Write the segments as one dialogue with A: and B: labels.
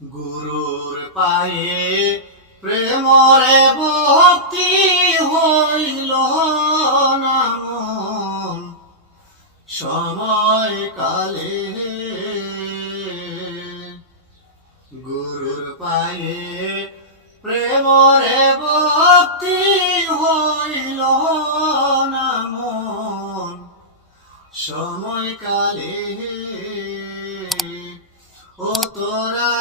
A: গুরুর পায়ে প্রেমরে ভক্তি হইল না মন। সময় কালে গুরুর পায়ে প্রেমরে ভক্তি হইল না মন। সময় কালে ও তোরারে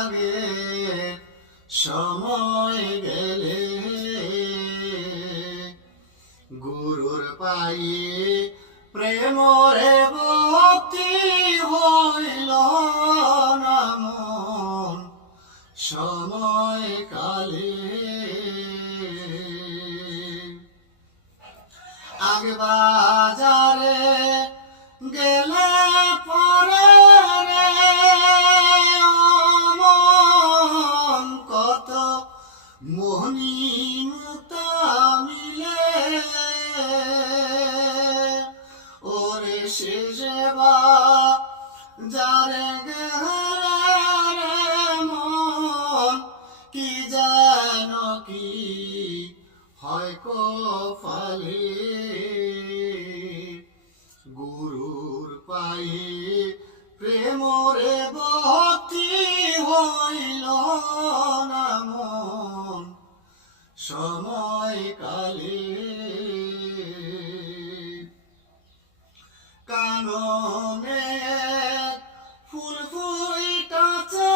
A: অনুরাগে সময় গেলে। গুরুর পায়ে প্রেমরে ভক্তি হইল না মন, সময় কালে। আগে বাজারে গেলে কত মোহনী মুক্তা ওরে সে সেবা কি কি হয় কপালে। সময় কালে কাননে ফুল ফুইটাছে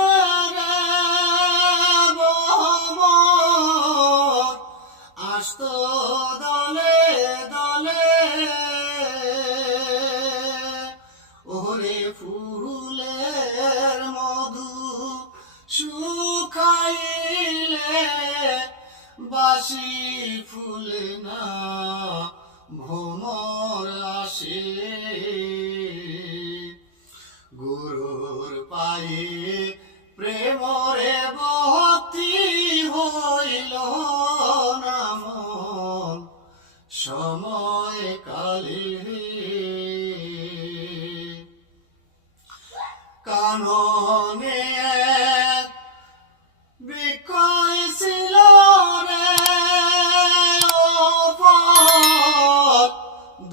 A: আসত দলে দলে। ওরে ফুলের মধু শুকাইলে বাসি ফুলে না ভ্রমর আসে। গুরুর পায়ে প্রেমরে ভক্তি হইল নাম সময় কালে কাননে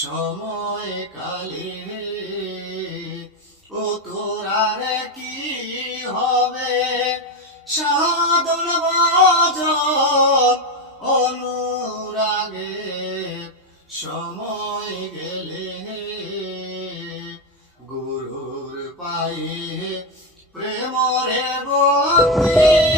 A: সময় কালে ও তোরারে কি হবে? সাধন বাজন অনুরাগে সময় গেলে গুরুর পায়ে প্রেমরে ভক্তি